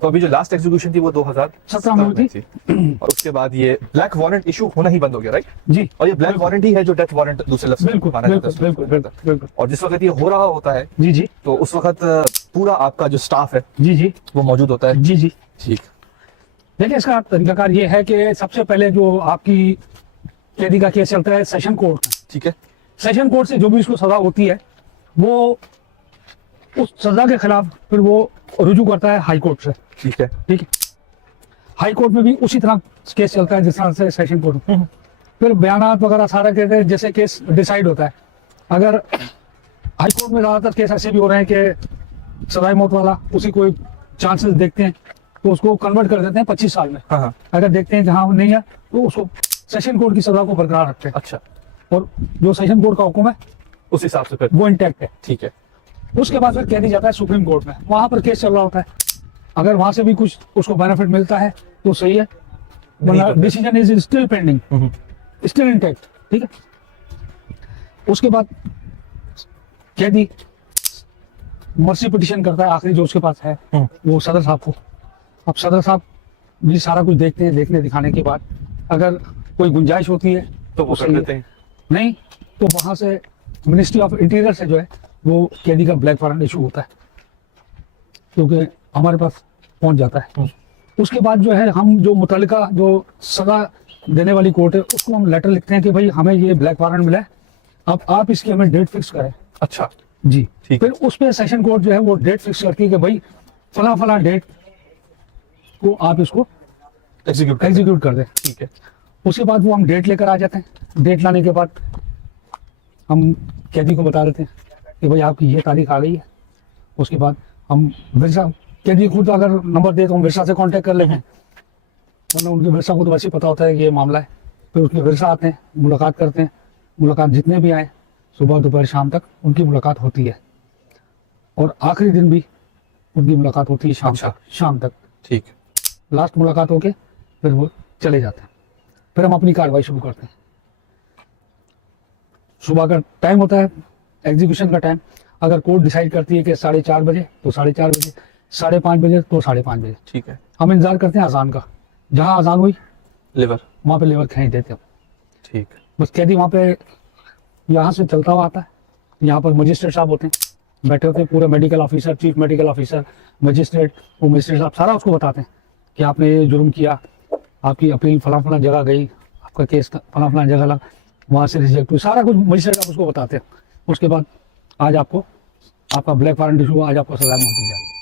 तो अभी जो लास्ट एग्जीक्यूशन थी वो 17 में हुई थी और उसके बाद ये ब्लैक वारंट इशू होना ही बंद हो गया, राइट? जी, और ये ब्लैक वारंट ही है जो डेथ वारंट दूसरे लफ्ज में बिल्कुल माना जाता है। बिल्कुल बिल्कुल बिल्कुल। और जिस वक्त ये हो रहा होता है जी जी तो उस वक्त पूरा आपका जो स्टाफ है जी जी वो मौजूद होता है। जी जी। ठीक। देखिए, इसका तरीकाकार ये है कि सबसे पहले जो आपकी कैदी का केस चलता है सेशन कोर्ट में। ठीक है। सेशन कोर्ट से जो भी उसको सजा होती है वो उस सजा के खिलाफ फिर वो रुजू करता है हाई कोर्ट से। ठीक है। ठीक है, हाई कोर्ट में भी उसी तरह केस चलता है जिस तरह से सेशन कोर्ट में। फिर बयानात वगैरह सारा कहते हैं जैसे केस डिसाइड होता है। अगर हाई कोर्ट में ज़्यादातर केस ऐसे भी हो रहे हैं कि सजाए मौत वाला उसी कोई चांसेस देखते हैं तो उसको कन्वर्ट कर देते हैं 25 साल में। हाँ हाँ। अगर देखते हैं कि हाँ नहीं है तो उसको सेशन कोर्ट की सजा को बरकरार रखते हैं। अच्छा, और जो सेशन कोर्ट का हुक्म है उस हिसाब से फिर वो इंटैक्ट है। ठीक है। उसके बाद फिर कह दी जाता है सुप्रीम कोर्ट में, वहां पर केस चल रहा होता है। अगर वहां से भी कुछ उसको बेनिफिट मिलता है तो सही है, वरना decision is still pending, still intact. ठीक है, उसके बाद कैदी मर्सी पिटिशन करता है, आखिरी जो उसके पास है वो सदर साहब को। अब सदर साहब भी सारा कुछ देखते हैं, देखने दिखाने के बाद अगर कोई गुंजाइश होती है तो वो कर सही है। देते हैं। नहीं तो वहां से मिनिस्ट्री ऑफ इंटीरियर से जो है वो कैदी का ब्लैक वारंट इशू होता है, क्योंकि हमारे पास पहुंच जाता है। उसके बाद जो है हम जो मुतल्लिका जो सजा देने वाली कोर्ट है उसको हम लेटर लिखते हैं कि भाई हमें ये ब्लैक वारंट मिला है, अब आप इसकी हमें डेट फिक्स करें। अच्छा, जी, ठीक। फिर उस पर सेशन कोर्ट जो है वो डेट फिक्स करती है कि भाई फला फला डेट को आप इसको एग्जीक्यूट कर दें। ठीक है। उसके बाद वो हम डेट लेकर आ जाते हैं। डेट लाने के बाद हम कैदी को बता देते हैं कि भाई आपकी ये तारीख आ गई है। उसके बाद हम विरसा, कैदी खुद अगर नंबर दे तो हम विरसा से कांटेक्ट कर लेते हैं, वरना उनके विरसा को तो वैसे पता होता है कि ये मामला है। फिर उसके विरसा आते हैं, मुलाकात करते हैं। मुलाकात जितने भी आए सुबह दोपहर शाम तक उनकी मुलाकात होती है, और आखिरी दिन भी उनकी मुलाकात होती है शाम अच्छा। तक, शाम तक। ठीक। लास्ट मुलाकात होके फिर वो चले जाते हैं। फिर हम अपनी कार्रवाई शुरू करते हैं। सुबह का टाइम होता है एग्जीक्यूशन का टाइम। अगर कोर्ट डिसाइड करती है कि 4:30 बजे तो 4:30 बजे, 5:30 बजे तो 5:30 बजे। ठीक है। हम इंतजार करते हैं अजान का, जहाँ अजान हुई लिवर। वहाँ पे लेबर खींच देते हैं। ठीक। बस कैदी वहाँ पे यहाँ से चलता हुआ आता है। यहाँ पर मजिस्ट्रेट साहब होते हैं, बैठे होते हैं, पूरे medical officer, chief medical officer, magistrate, वो मजिस्ट्रेट साहब सारा उसको बताते हैं कि आपने ये जुर्म किया, आपकी अपील फला फला जगह गई, आपका केस फला फला जगह लगा, वहाँ से रिजेक्ट हुई, सारा कुछ मजिस्ट्रेट साहब उसको बताते हैं। उसके बाद आज आपको आपका ब्लैक वारंट इशू हुआ, आज आपको सजा में होती जाएगी।